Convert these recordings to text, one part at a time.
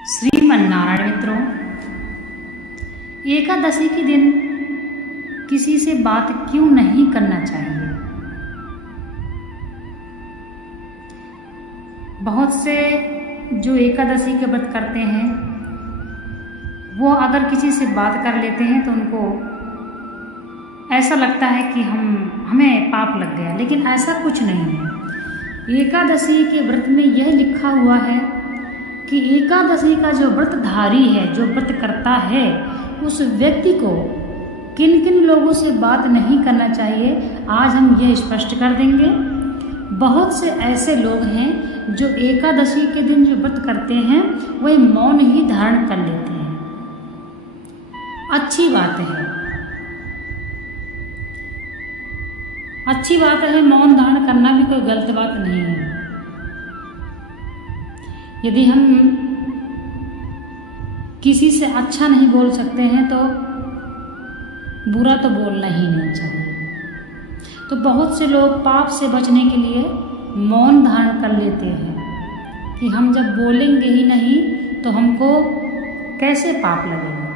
श्रीमन्नारायण मित्रों, एकादशी के दिन किसी से बात क्यों नहीं करना चाहिए। बहुत से जो एकादशी के व्रत करते हैं वो अगर किसी से बात कर लेते हैं तो उनको ऐसा लगता है कि हमें पाप लग गया, लेकिन ऐसा कुछ नहीं है। एकादशी के व्रत में यह लिखा हुआ है कि एकादशी का जो व्रतधारी है, जो व्रत करता है, उस व्यक्ति को किन किन लोगों से बात नहीं करना चाहिए, आज हम यह स्पष्ट कर देंगे। बहुत से ऐसे लोग हैं जो एकादशी के दिन जो व्रत करते हैं वह मौन ही धारण कर लेते हैं। अच्छी बात है, अच्छी बात है, मौन धारण करना भी कोई गलत बात नहीं है। यदि हम किसी से अच्छा नहीं बोल सकते हैं तो बुरा तो बोलना ही नहीं चाहिए। तो बहुत से लोग पाप से बचने के लिए मौन धारण कर लेते हैं कि हम जब बोलेंगे ही नहीं तो हमको कैसे पाप लगेगा।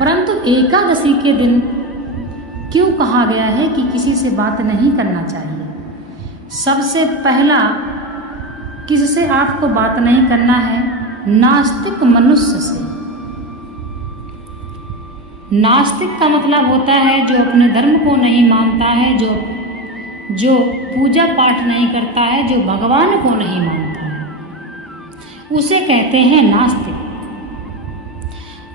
परंतु एकादशी के दिन क्यों कहा गया है कि किसी से बात नहीं करना चाहिए। सबसे पहला, किससे आपको बात नहीं करना है? नास्तिक मनुष्य से। नास्तिक का मतलब होता है जो अपने धर्म को नहीं मानता है, जो पूजा पाठ नहीं करता है, जो भगवान को नहीं मानता है, उसे कहते हैं नास्तिक।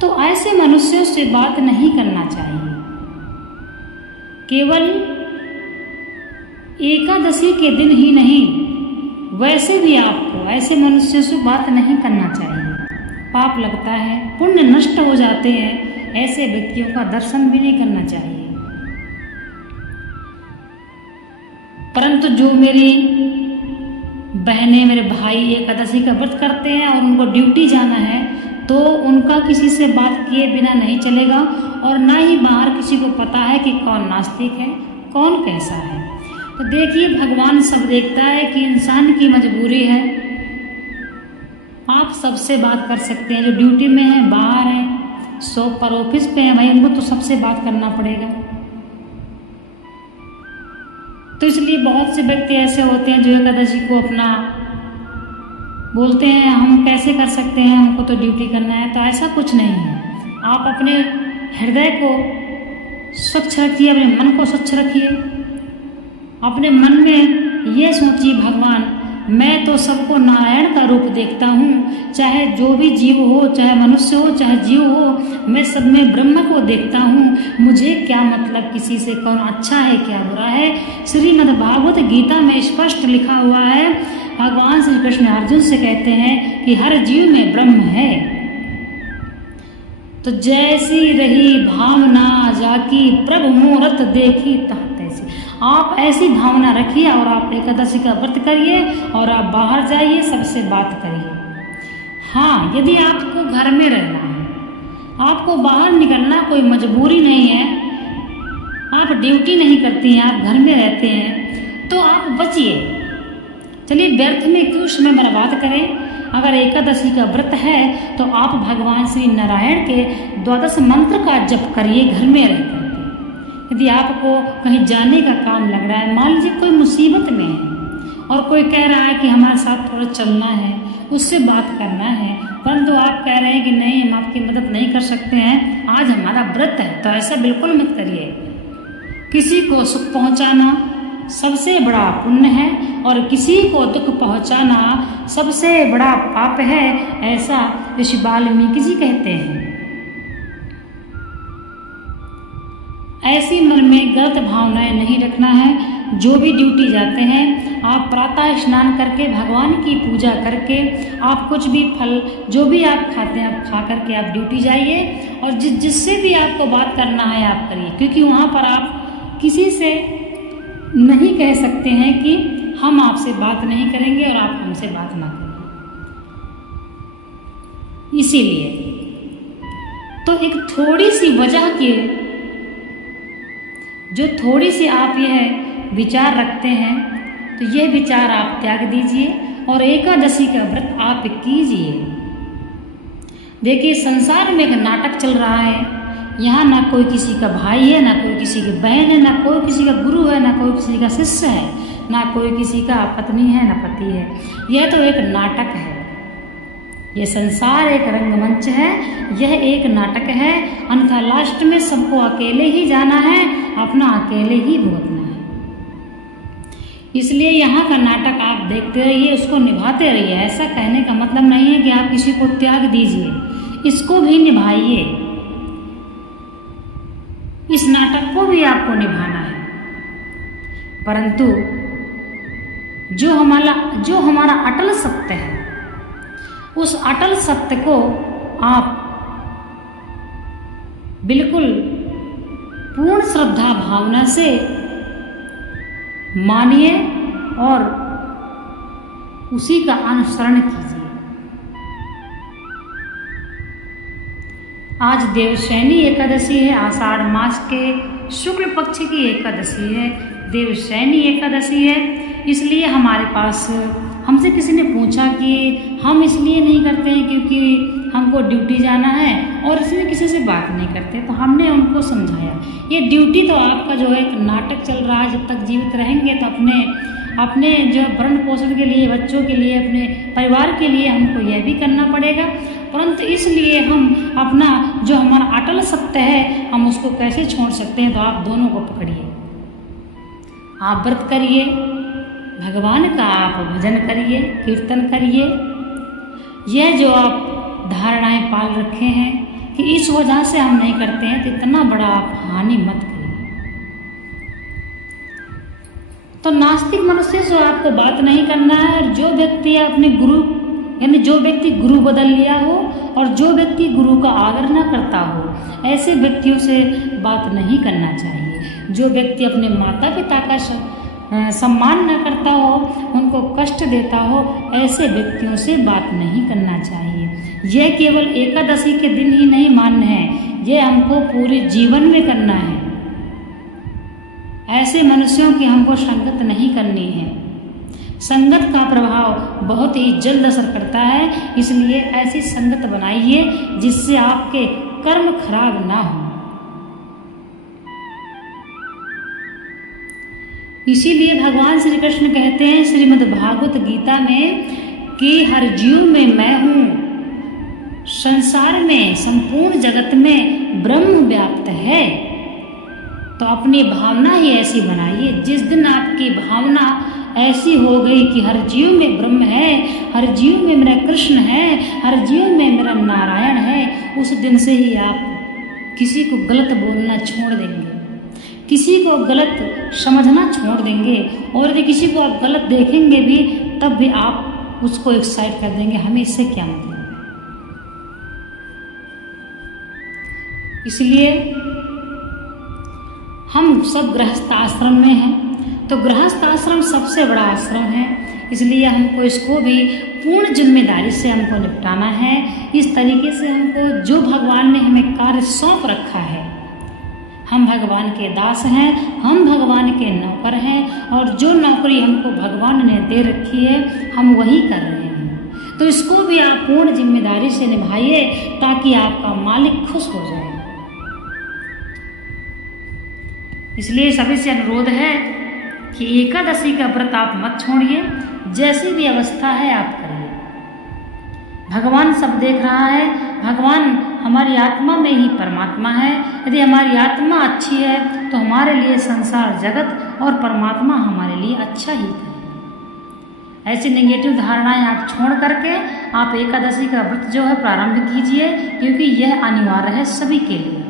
तो ऐसे मनुष्यों से बात नहीं करना चाहिए। केवल एकादशी के दिन ही नहीं, वैसे भी आपको ऐसे मनुष्यों से बात नहीं करना चाहिए। पाप लगता है, पुण्य नष्ट हो जाते हैं, ऐसे व्यक्तियों का दर्शन भी नहीं करना चाहिए। परंतु जो मेरी बहनें, मेरे भाई एकादशी का व्रत करते हैं और उनको ड्यूटी जाना है तो उनका किसी से बात किए बिना नहीं चलेगा, और ना ही बाहर किसी को पता है कि कौन नास्तिक है, कौन कैसा है। तो देखिए, भगवान सब देखता है कि इंसान की मजबूरी है। आप सबसे बात कर सकते हैं, जो ड्यूटी में है, बाहर हैं, शॉप पर, ऑफिस पे हैं, भाई उनको तो सबसे बात करना पड़ेगा। तो इसलिए बहुत से व्यक्ति ऐसे होते हैं जो एकादशी को अपना बोलते हैं हम कैसे कर सकते हैं, हमको तो ड्यूटी करना है। तो ऐसा कुछ नहीं है। आप अपने हृदय को स्वच्छ रखिए, अपने मन को स्वच्छ रखिए। अपने मन में ये सोचिए, भगवान मैं तो सबको नारायण का रूप देखता हूँ, चाहे जो भी जीव हो, चाहे मनुष्य हो, चाहे जीव हो, मैं सब में ब्रह्म को देखता हूँ। मुझे क्या मतलब किसी से कौन अच्छा है क्या बुरा है। श्रीमद् भागवत गीता में स्पष्ट लिखा हुआ है, भगवान श्री कृष्ण अर्जुन से कहते हैं कि हर जीव में ब्रह्म है। तो जैसी रही भावना जाकी प्रभु मूरत देखी तैसी। आप ऐसी भावना रखिए और आप एकादशी का व्रत करिए और आप बाहर जाइए, सबसे बात करिए। हाँ, यदि आपको घर में रहना है, आपको बाहर निकलना कोई मजबूरी नहीं है, आप ड्यूटी नहीं करती हैं, आप घर में रहते हैं, तो आप बचिए। चलिए, व्यर्थ में क्यों समय बर्बाद करें। अगर एकादशी का व्रत है तो आप भगवान श्री नारायण के 12 मंत्र का जप करिए घर में रहकर। यदि आपको कहीं जाने का काम लग रहा है, मान लीजिए कोई मुसीबत में है और कोई कह रहा है कि हमारे साथ थोड़ा चलना है, उससे बात करना है, परंतु आप कह रहे हैं कि नहीं, हम आपकी मदद नहीं कर सकते हैं, आज हमारा व्रत है, तो ऐसा बिल्कुल मत करिए। किसी को सुख पहुंचाना सबसे बड़ा पुण्य है और किसी को दुख पहुंचाना सबसे बड़ा पाप है, ऐसा ऋषि वाल्मीकि जी कहते हैं। ऐसी मन में गलत भावनाएं नहीं रखना है। जो भी ड्यूटी जाते हैं, आप प्रातः स्नान करके भगवान की पूजा करके, आप कुछ भी फल जो भी आप खाते हैं आप खा करके आप ड्यूटी जाइए, और जिससे भी आपको बात करना है आप करिए, क्योंकि वहाँ पर आप किसी से नहीं कह सकते हैं कि हम आपसे बात नहीं करेंगे और आप हमसे बात ना करें। इसीलिए तो एक थोड़ी सी वजह की, जो थोड़ी सी आप यह विचार रखते हैं, तो यह विचार आप त्याग दीजिए और एकादशी का व्रत आप कीजिए। देखिए, संसार में एक नाटक चल रहा है। यहाँ ना कोई किसी का भाई है, ना कोई किसी की बहन है, ना कोई किसी का गुरु है, ना कोई किसी का शिष्य है, ना कोई किसी का पत्नी है, ना पति है। यह तो एक नाटक है। यह संसार एक रंगमंच है, यह एक नाटक है। अन्यथा लास्ट में सबको अकेले ही जाना है, अपना अकेले ही भुगतना है। इसलिए यहाँ का नाटक आप देखते रहिए, उसको निभाते रहिए। ऐसा कहने का मतलब नहीं है कि आप किसी को त्याग दीजिए, इसको भी निभाइए। इस नाटक को भी आपको निभाना है। परंतु जो हमारा अटल सत्य है, उस अटल सत्य को आप बिल्कुल पूर्ण श्रद्धा भावना से मानिए और उसी का अनुसरण कीजिए। आज देवशयनी एकादशी है, आषाढ़ मास के शुक्ल पक्ष की एकादशी है, देवशयनी एकादशी है। इसलिए हमारे पास हमसे किसी ने पूछा कि हम इसलिए नहीं करते हैं क्योंकि हमको ड्यूटी जाना है और इसलिए किसी से बात नहीं करते। तो हमने उनको समझाया, ये ड्यूटी तो आपका जो है एक नाटक चल रहा है। जब तक जीवित रहेंगे तो अपने जो भरण पोषण के लिए, बच्चों के लिए, अपने परिवार के लिए हमको यह भी करना पड़ेगा। परंतु इसलिए हम अपना जो हमारा अटल सत्य है, हम उसको कैसे छोड़ सकते हैं। तो आप दोनों को पकड़िए, आप व्रत करिए, भगवान का आप भजन करिए, कीर्तन करिए। यह जो आप धारणाएं पाल रखे हैं कि इस वजह से हम नहीं करते हैं, तो इतना बड़ा आप हानि मत करिए। तो नास्तिक मनुष्य से आपको बात नहीं करना है। और जो व्यक्ति अपने गुरु, यानी जो व्यक्ति गुरु बदल लिया हो और जो व्यक्ति गुरु का आदर न करता हो, ऐसे व्यक्तियों से बात नहीं करना चाहिए। जो व्यक्ति अपने माता पिता का सम्मान न करता हो, उनको कष्ट देता हो, ऐसे व्यक्तियों से बात नहीं करना चाहिए। यह केवल एकादशी के दिन ही नहीं मान्य है, यह हमको पूरे जीवन में करना है। ऐसे मनुष्यों की हमको संगत नहीं करनी है। संगत का प्रभाव बहुत ही जल्द असर करता है। इसलिए ऐसी संगत बनाइए जिससे आपके कर्म खराब ना हो। इसीलिए भगवान श्री कृष्ण कहते हैं श्रीमद् भागवत गीता में कि हर जीव में मैं हूँ, संसार में, संपूर्ण जगत में ब्रह्म व्याप्त है। तो अपनी भावना ही ऐसी बनाइए। जिस दिन आपकी भावना ऐसी हो गई कि हर जीव में ब्रह्म है, हर जीव में मेरा कृष्ण है, हर जीव में मेरा नारायण है, उस दिन से ही आप किसी को गलत बोलना छोड़ देंगे, किसी को गलत समझना छोड़ देंगे। और यदि किसी को आप गलत देखेंगे भी, तब भी आप उसको एक साइड कर देंगे, हमें इससे क्या मतलब। इसलिए हम सब गृहस्थ आश्रम में हैं, तो गृहस्थ आश्रम सबसे बड़ा आश्रम है। इसलिए हमको इसको भी पूर्ण जिम्मेदारी से हमको निपटाना है। इस तरीके से हमको जो भगवान ने हमें कार्य सौंप रखा है, हम भगवान के दास हैं, हम भगवान के नौकर हैं, और जो नौकरी हमको भगवान ने दे रखी है हम वही कर रहे हैं। तो इसको भी आप पूर्ण जिम्मेदारी से निभाइए ताकि आपका मालिक खुश हो जाए। इसलिए सभी से अनुरोध है कि एकादशी का व्रत आप मत छोड़िए। जैसी भी अवस्था है आप करिए। भगवान सब देख रहा है। भगवान हमारी आत्मा में ही परमात्मा है। यदि हमारी आत्मा अच्छी है तो हमारे लिए संसार, जगत और परमात्मा हमारे लिए अच्छा ही करेगा। ऐसी नेगेटिव धारणाएं आप छोड़ करके आप एकादशी का व्रत जो है प्रारंभ कीजिए, क्योंकि यह अनिवार्य है सभी के लिए।